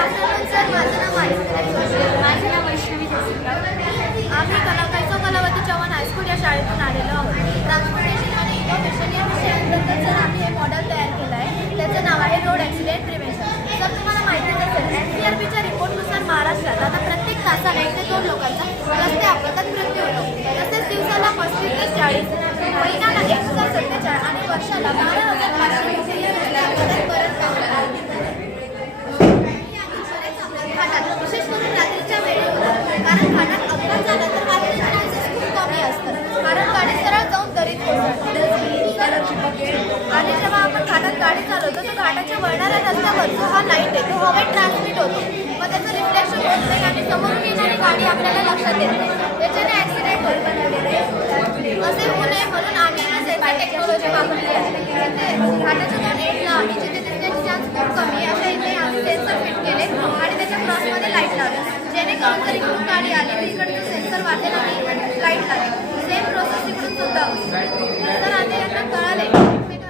Sir, माझं नाव माझं नाव वैष्णवी जयसिंगराव. आम्ही कलावती चव्हाण हायस्कूल या शाळेतून आलेलो आहोत. ट्रान्सपोर्टेशन आणि इनोव्हेशन या विषयाअंतर्गत सर आम्ही हे मॉडेल तयार केलं आहे. त्याचं नाव आहे रोड ॲक्सिडेंट प्रिव्हेन्शन. सर, तुम्हाला माहितीच असेल, NCRBच्या रिपोर्टनुसार महाराष्ट्रात आता प्रत्येक तासाला 1 ते 2 लोकांचा रस्ते अपघातात मृत्यू होतो. तसेच दिवसाला 35 ते 40, महिन्याला 1047 आणि वर्षाला 12,500 या रस्ते अपघातात बरंच होतात. विशेष करून रात्रीच्या वेळेत, कारण घाटात अपघात झाला तर वाचण्याचे चान्सेस खूप कमी असतात, कारण गाडी सरळ जाऊन दरीत कोसळते. आणि जेव्हा आपण घाटात गाडी चालवतो तर घाटाच्या वळणाऱ्या रस्त्यावर जो हा लाईट आहे तो हवेत ट्रान्समिट होतो, मग त्याचं रिफ्लेक्शन होत नाही आणि समोरून येणारी गाडी आपल्याला लक्षात येते. त्याच्याने ॲक्सिडेंट होत असे होऊ नये म्हणून आम्ही सेन्सर टेक्नॉलॉजी वापरली आहे. घाटाच्या 2 एंडला आम्ही जिथे दिसण्याचे चान्स खूप कमी अशा इथे आम्ही सेन्सर फिट केले आणि त्याच्या क्रॉसमध्ये लाईट लावले, जेणेकरून जर इकडून गाडी आली तर इकडचं सेन्सर वाटेल आणि लाईट लागेल. सेम प्रोसेस इकडून सुद्धा होईल. तर आता यांना कळाले अपोजिट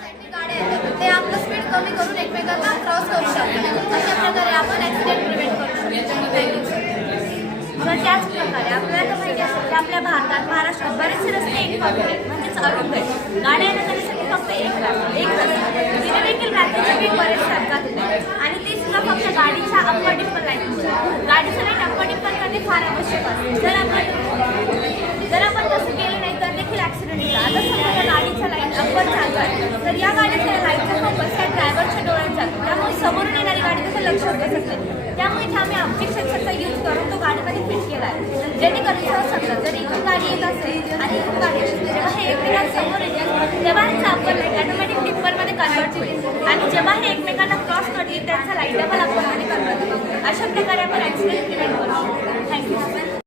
साईडने गाड्या येतात ते आपलं स्पीड कमी करून एकमेकांना क्रॉस करू शकतो. अशा प्रकारे आपण ॲक्सिडेंट प्रिव्हेंट करू शकतो. तर त्याच प्रकारे आपल्याला तर माहिती असेल की आपल्या महाराष्ट्रात बरेचसे रस्ते एकपट आहेत, म्हणजेच अरुंद आहेत. गाड्या येणं जाण्यासाठी फक्त एक रस्ता तिथे देखील रात्रीचे वेग बरेचसे अपघात होतात आणि ते सुद्धा फक्त गाडीच्या अप्पर डिपर लाईटमुळे. गाडीचं लाईट अप्पर डिपर करणे फार आवश्यक असते. जर आपण तसं केलं नाही तर देखील ॲक्सिडेंट होतात. आता समजा गाडीचा लाईट अप्पर चालू आहे तर या गाडीच्या लाईटचा फोकस त्या ड्रायव्हरच्या डोळ्यात जातो, त्यामुळे समोरून येणारी गाडी त्याचं लक्ष बसत नाही. त्यामुळे इथे आम्ही ऑब्जेक्ट सेन्सरचा यूज करून तो गाडीमध्ये फिट केला आहे, जेणेकरून सहज समजा जर इथून गाडी येत असेल आणि इथून गाडी असेल, जेव्हा हे एकमेकांना समोर येते तेव्हा ह्याचा अप्पर लाईट ऑटोमॅटिक डिप्परमध्ये कन्वर्ट होईल आणि जेव्हा हे एकमेकांना क्रॉस करतील त्यांचा लाईट डबल अप्परमध्ये कन्वर्ट होईल. अशा प्रकारे आपण ॲक्सिडेंट प्रिव्हेंट करू शकतो. थँक्यू.